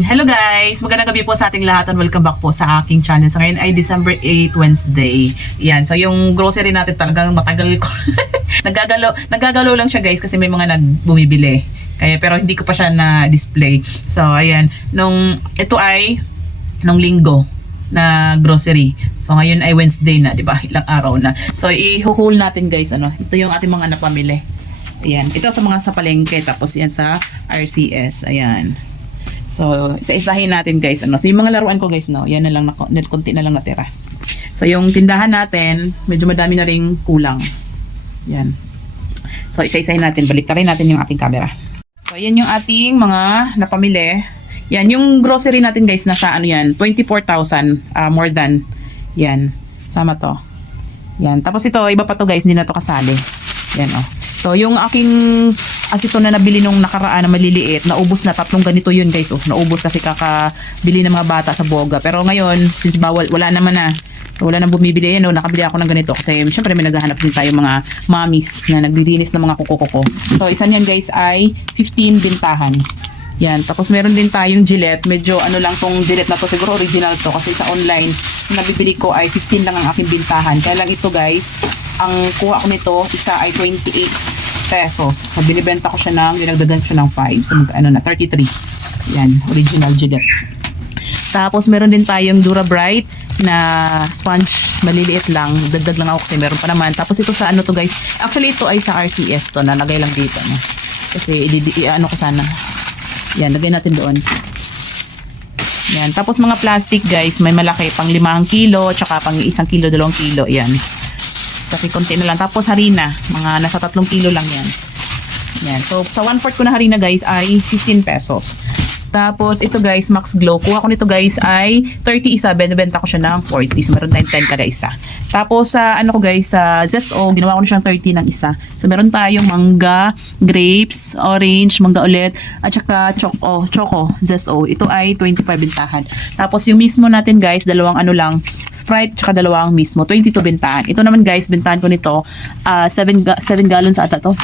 Hello guys! Magandang gabi po sa ating lahat and welcome back po sa aking channel. So ngayon ay December 8, Wednesday. Yan. So yung grocery natin talagang matagal ko. nagagalo, nagagalo lang siya guys kasi may mga nagbumibili. Kaya pero hindi ko pa siya na-display. So ayan. Nung, ito ay nung linggo na grocery. So ngayon ay Wednesday na, 'di ba? Ilang araw na. So i-haul natin guys ano. Ito yung ating mga napamili. Ayan. Ito sa mga sa palengke tapos yan sa RCS. Ayan. So, isa-isahin natin guys. Ano? So, yung mga laruan ko guys, no, yan na lang, na, konti na lang natira. So, yung tindahan natin, medyo madami na rin kulang. Yan. So, isa-isahin natin. Balik rin natin yung ating camera. So, yan yung ating mga napamili. Yan, yung grocery natin guys, nasa ano yan, 24,000 ah, more than. Yan. Sama to. Yan. Tapos ito, iba pa to guys, hindi na to kasali. Yan oh. So, yung aking asito na nabili nung nakaraan na maliliit, naubos na tatlong ganito yun guys. Oh, naubos kasi kakabili ng mga bata sa boga. Pero ngayon, since bawal, wala naman na. So, wala nang bumibili yan. Oh, nakabili ako ng ganito. Kasi syempre may naghahanap din tayo mga mommies na naglilinis ng mga kuko-kuko. So, isa niyan guys ay 15 bintahan. Yan. Tapos meron din tayong Gillette. Medyo ano lang tong Gillette na to. Siguro original to. Kasi sa online, nabibili ko ay 15 lang ang aking bintahan. Kaya lang ito guys, ang kuha ko nito, isa ay 28 pesos. So, binibenta ko siya ng, dinagdagan siya ng 5. So, mag- ano na, 33. Yan, original Gillette. Tapos, meron din tayong Dura Bright na sponge, maliliit lang. Dagdag lang ako kasi meron pa naman. Tapos, ito sa ano to guys. Actually, ito ay sa RCS to. Nalagay lang dito. No? Kasi, i- i- ano ko sana. Yan, lagay natin doon. Yan. Tapos, mga plastic guys, may malaki pang 5 kilo, tsaka pang 1 kilo, 2 kilo. Yan. Kasi konti na lang. Tapos harina, mga nasa 3 kilo lang yan. Yan. So, sa 1 fourth ko na harina guys ay 15 pesos. Tapos, ito guys, Max Glow. Kuha ko nito guys ay 30 isa. Benebenta ko siya ng 40. So, meron tayong 10 kada isa. Tapos, sa ano ko guys, sa Zesto, ginawa ko na siyang 30 ng isa. So, meron tayong mangga, grapes, orange, mangga ulit, at saka choco, choco, Zesto. Ito ay 25 bintahan. Tapos, yung mismo natin guys, dalawang ano lang, Sprite, tsaka dalawang mismo, 22 bintahan. Ito naman guys, bintahan ko nito, 7 ga- 7 gallons ata to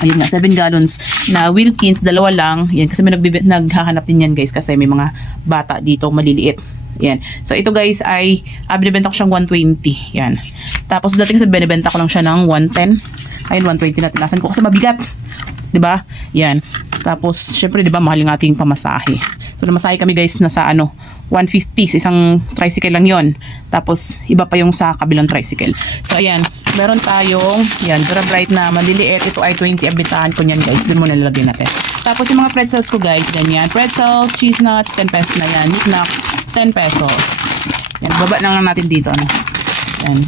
ayun nga, 7 gallons na Wilkins, dalawa lang. Yan, kasi may nagbibi- naghahanap din yan guys kasi may mga bata dito maliliit. Yan. So, ito guys ay, ah, binibenta ko siyang 120. Yan. Tapos, dating sa binibenta ko lang siya ng 110. Ayun, 120 na tinasan ko kasi mabigat. 'Di ba? Yan. Tapos, syempre, 'di ba, mahal yung ating pamasahe. So, namasahe kami guys na sa ano, 150 sa isang tricycle lang 'yon. Tapos, iba pa yung sa kabilang tricycle. So, ayan, meron tayong, yan, Dura Bright na maliliit. Ito ay 20 abitahan ko niyan guys. Doon mo nalalagay natin. Tapos, yung mga pretzels ko guys, ganyan. Pretzels, cheese nuts, 10 pesos na yan. Nuts, 10 pesos. Yan, baba na lang natin dito. Ano? Yan.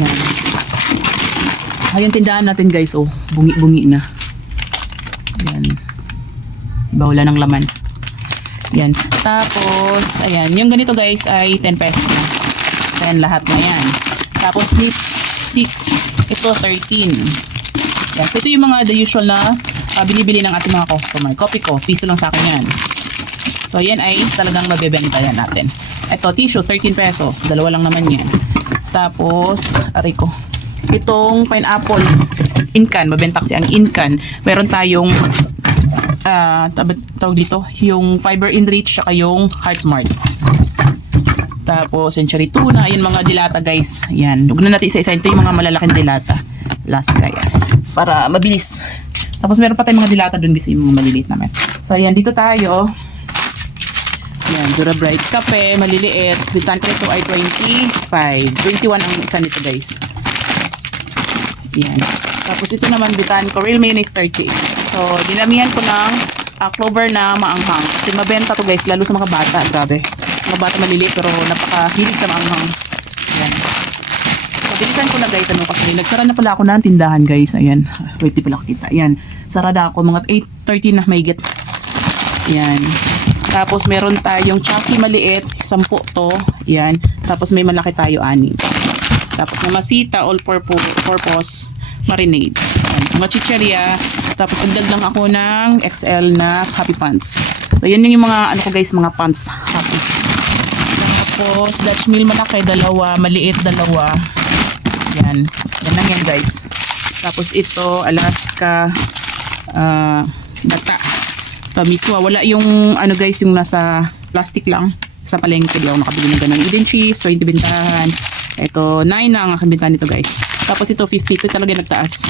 Yan. Ayun, tindahan natin guys, oh. Bungi-bungi na. Yan. Iba wala ng laman. Yan. Tapos, ayan. Yung ganito guys ay 10 pesos na. Ayan, lahat na yan. Tapos, lips, 6. Ito, 13. Yan. So, ito yung mga the usual na ah, binibili ng ating mga customer. Copy ko. Piso lang sa akin yan. So, yan ay talagang mabebenta yan natin. Ito, tissue, 13 pesos. Dalawa lang naman yan. Tapos, aray ko. Itong pineapple, incan, mabenta kasi ang incan. Meron tayong, ah, tab- tawag dito, yung fiber enrich, saka yung heart smart. Tapos, century tuna, yun mga dilata guys. Yan, huwag na natin isa-isa. Ito yung mga malalaking dilata. Last kaya. Para mabilis. Tapos meron pa tayong mga dilata dun guys, yung mga maliliit naman. So, yan, dito tayo. Yan, Dura Bright Kape, maliliit. Bitan ko ito ay 25. 21 ang isa nito guys. Yan. Tapos ito naman bitan ko, real mayonnaise 38. So, dinamihan ko ng ah, clover na maanghang. Kasi mabenta to guys, lalo sa mga bata. Grabe. Mga bata maliliit pero napakahilig sa maanghang. Yan. So, bilisan ko na guys, ano kasi nagsara na pala ako ng tindahan guys. Ayan. Wait, di pala kita. Ayan. Sarada ako. Mga 8.30 na may Yan. Tapos meron tayong chucky maliit, 10 to. Yan. Tapos may malaki tayo, anim. Tapos may masita, all purpose, marinade. Mga chicheria. Tapos agdag lang ako ng XL na happy pants. So yan yung mga ano ko guys, mga pants happy. Tapos Dutch meal malaki, dalawa, maliit, dalawa. Yan. Yan lang yan guys. Tapos ito, Alaska, ah, bata. Pamiswa. Wala yung ano guys, yung nasa plastic lang. Sa palengke, ako nakabili ng ganun. Eden cheese, 20 bintahan. Ito, 9 na ang aking nito guys. Tapos ito, 50. Ito talaga nagtaas.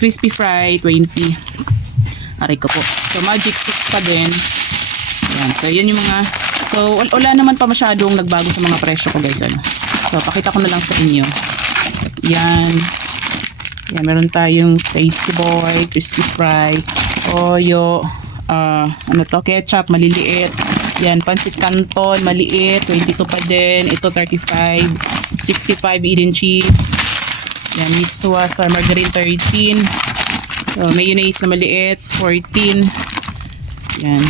Crispy fry, 20. Aray ko po. So, magic 6 pa din. Ayan. So, yun yung mga... So, wal- wala naman pa masyadong nagbago sa mga presyo ko guys. Ano. So, pakita ko na lang sa inyo. Yan. Yan, meron tayong Tasty Boy, Crispy Fry, Oyo, ah, ano to, ketchup, maliliit. Yan, Pancit Canton, maliit, 22 pa din. Ito, 35, 65 Eden cheese. Yan, Miswa, Star Margarine, 13. So, mayonnaise na maliit, 14. Yan.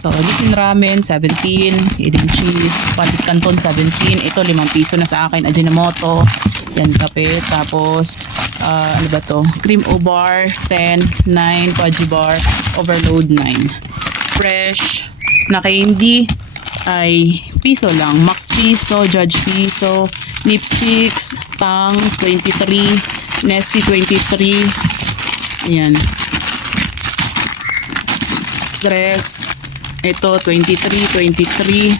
So, Lisin Ramen, 17. Eden Cheese. Pancit Canton, 17. Ito, 5 piso na sa akin. Ajinomoto. Yan, kape. Tapos, ah, ano ba to? Cream O-Bar, 10. 9. Pudgy Bar. Overload, 9. Fresh. Na candy ay piso lang. Max piso, Judge piso, 6, Tang 23, Nesty 23. Ayan. Dress. Ito, 23, 23.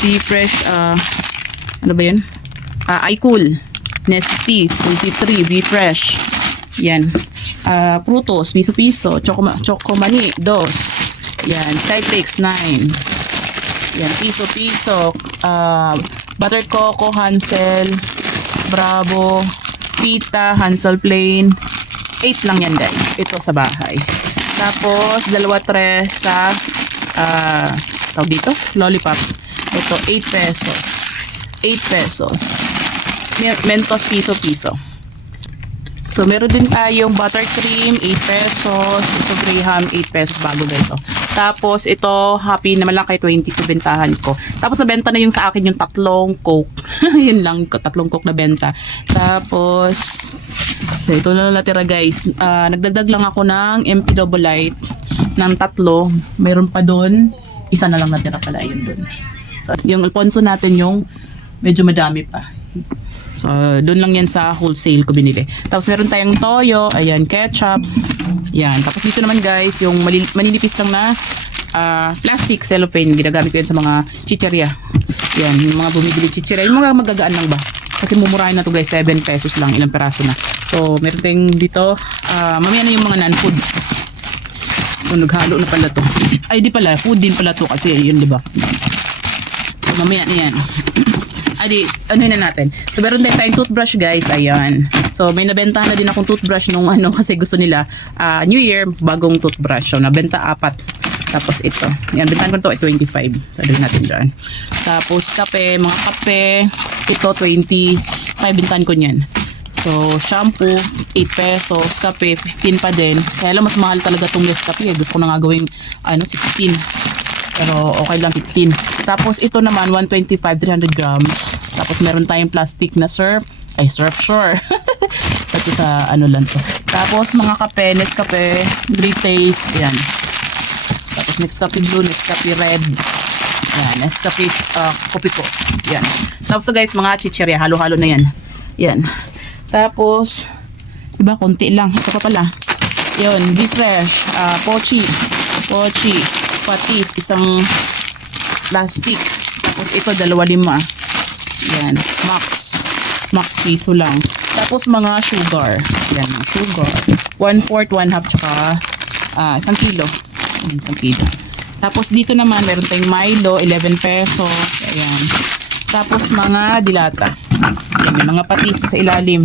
Sea Fresh, ah, ano ba yun? Ah, iCool. Nesty, 23. Be Fresh. Yan. Ah, Prutos, piso-piso. Choco, Choco Mani, dos. Yan. Skyflakes, 9. Yan, piso-piso. Ah, Buttered Coco, Hansel, Bravo, Pita, Hansel Plain. 8 lang yan, guys. Ito sa bahay. Tapos, dalawa tres sa, tawag dito? Lollipop. Ito, 8 pesos. 8 pesos. Me- Mentos piso-piso. So, meron din tayong buttercream, 8 pesos. Ito, Graham, 8 pesos bago dito. Tapos, ito, happy na malaki, 22 bentahan ko. Tapos, nabenta na yung sa akin yung tatlong coke. Yun lang, tatlong coke na benta. Tapos, so, ito na lang natira guys. Ah, nagdagdag lang ako ng MP Double Light ng tatlo. Meron pa doon. Isa na lang natira pala yun doon. So, yung Alfonso natin yung medyo madami pa. So, doon lang yan sa wholesale ko binili. Tapos meron tayong toyo, ayan, ketchup. Yan. Tapos dito naman guys, yung maninipis lang na ah, plastic cellophane. Ginagamit ko yan sa mga chicherya. Yan, yung mga bumibili chicherya. Yung mga magagaan lang ba? Kasi mumurahin na to guys, 7 pesos lang, ilang peraso na. So, meron tayong dito, ah, mamaya na yung mga non-food. So, naghalo na pala to. Ay, di pala, food din pala to kasi yun, di ba? So, mamaya na yan. Adi, ano na natin. So, meron din tayong toothbrush, guys. Ayan. So, may nabentahan na din akong toothbrush nung ano, kasi gusto nila, ah, New Year, bagong toothbrush. So, nabenta apat. Tapos ito. Yan, bentahan ko to ay 25. Sabi natin dyan. Tapos, kape, mga kape. Ito, 25. Bentahan ko niyan. So, shampoo, 8 pesos. Kape, 15 pa din. Kaya lang, mas mahal talaga itong less kape. Eh. Gusto ko na nga gawing, ano, 16. Pero okay lang 15. Tapos ito naman 125 300 grams. Tapos meron tayong plastic na surf. Ay surf sure. Ito sa ano lang to. Tapos mga kape, Nescafe, Great Taste, yan. Tapos Nescafe Blue, Nescafe Red. Yan, Nescafe uh, kopi ko. Yan. Tapos guys, mga chichirya, halo-halo na yan. Yan. Tapos, diba, konti lang. Ito pa pala. Yun, Be Fresh, ah, Pochi, Pochi, Patis, isang plastic. Tapos ito, dalawa lima. Yan, Max. Max piso lang. Tapos mga sugar. Yan, sugar. One fourth, one half, tsaka ah, isang kilo. Yan, isang kilo. Tapos dito naman, meron tayong Milo, 11 pesos. Ayan. Tapos mga dilata. Yan, may mga patis sa ilalim.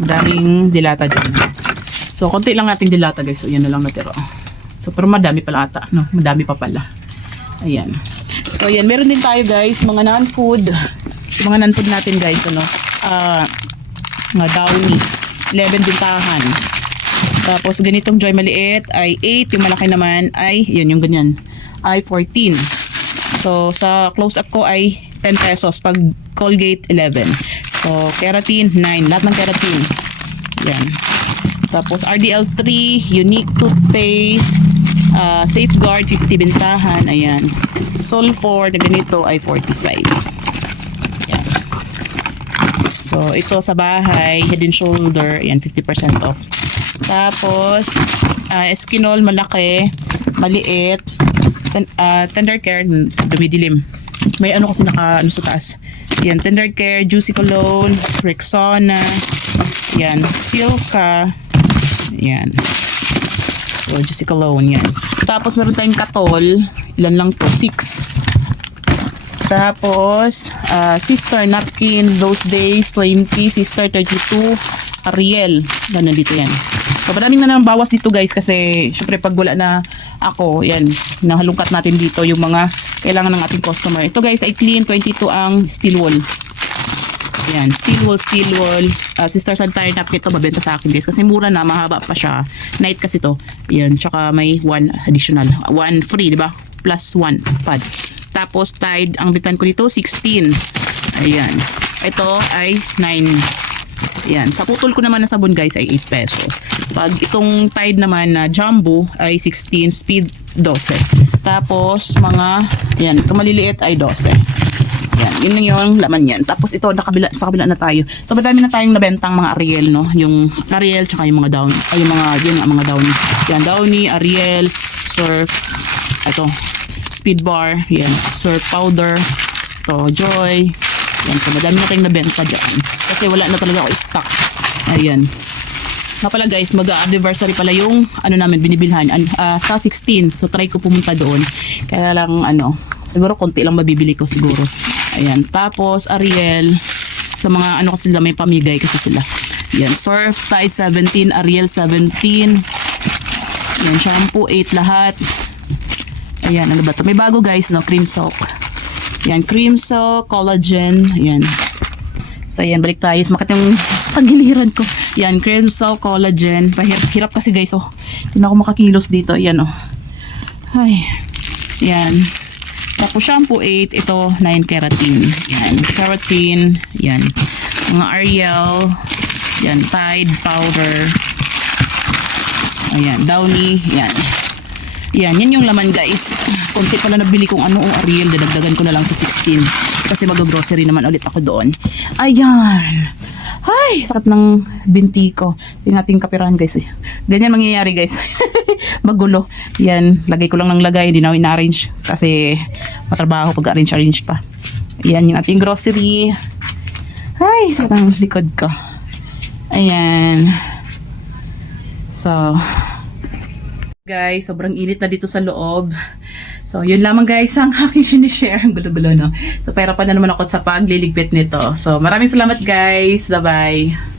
Daming dilata dyan. So, konti lang nating dilata guys. So, yan na lang natira. So, pero madami pala ata. No? Madami pa pala. Ayan. So, yan. Meron din tayo guys, mga non-food. Mga non-food natin guys, ano. Ah, mga downy. 11 bintahan. Tapos, ganitong joy maliit ay 8. Yung malaki naman ay, yun, yung ganyan, ay 14. So, sa close-up ko ay 10 pesos. Pag Colgate, 11. So, keratin, 9. Lahat ng keratin. Yan. Tapos RDL3, unique toothpaste, ah, safeguard 50 bintahan, ayan. Sulfur na ganito ay 45. Yan. So ito sa bahay, head and shoulder, ayan 50% off. Tapos, ah, Eskinol, malaki, maliit, ten, ah, tender care, dumidilim. May ano kasi naka, ano sa taas. Yan, tender care, juicy cologne, Rexona, yan, Silka, yan. So, juicy cologne, yan. Tapos, meron tayong katol, ilan lang to, 6. Tapos, ah, sister napkin, those days, 20, sister 32, Ariel. Yan, nandito yan. So, maraming na naman bawas dito guys kasi syempre pag wala na ako, yan, nahalungkat natin dito yung mga kailangan ng ating customer. Ito guys ay clean, 22 ang steel wool. Yan, steel wool, steel wool. Ah, sister Santire napkin to mabenta sa akin guys kasi mura na, mahaba pa siya. Night kasi to. Yan, tsaka may one additional. One free, di ba? Plus one pad. Tapos Tide, ang bitan ko dito 16. Ayan. Ito ay 9. Ayan. Sa putol ko naman na sabon guys ay 8 pesos. Pag itong Tide naman na jumbo ay 16, speed 12. Tapos mga, ayan, ito maliliit ay 12. Yan, yun lang yung laman yan. Tapos ito, nakabila, sa kabila na tayo. So, madami na tayong nabentang mga Ariel, no? Yung Ariel, tsaka yung mga down, ay yung mga, yun ang mga downy. Yan, downy, Ariel, surf, ito, speed bar, yan, surf powder, to joy, yan, so madami na tayong nabenta dyan. Kasi wala na talaga ako stock. Ayan. Nga pala guys, mag-anniversary pala yung ano namin binibilhan an- ah, sa 16. So try ko pumunta doon. Kaya lang ano, siguro konti lang mabibili ko siguro. Ayan. Tapos Ariel sa mga ano kasi sila may pamigay kasi sila. Yan, Surf Tide 17, Ariel 17. Yan, shampoo 8 lahat. Ayan, ano ba to? May bago guys, no? Cream soak. Yan, cream soak, collagen. Ayan. So, yan, balik tayo. Sumakit yung pagiliran ko. Yan, cream soak, collagen. Pahirap hirap kasi guys, oh. Hindi na ako makakilos dito. Yan, oh. Ay. Yan. Tapos shampoo 8, ito 9 keratin. Yan, keratin. Yan. Mga Ariel. Yan, Tide powder. Ayan, Downy. Yan. Yan, yan yung laman guys. Konti pala nabili kong ano, oh, Ariel. Dadagdagan ko na lang sa 16. Kasi mag-grocery naman ulit ako doon. Ayan. Ay, sakit ng binti ko. Tingnan natin kapirahan guys. eh. Ganyan mangyayari guys. Magulo. Yan, lagay ko lang ng lagay. Hindi na in-arrange. Kasi matrabaho pag arrange-arrange pa. Yan yung ating grocery. Ay, sakit ng likod ko. Ayan. So, guys, sobrang init na dito sa loob. So, yun lamang guys ang aking sinishare. Ang gulo-gulo, no? So, pero pa na naman ako sa pagliligpit nito. So, maraming salamat guys. Bye-bye.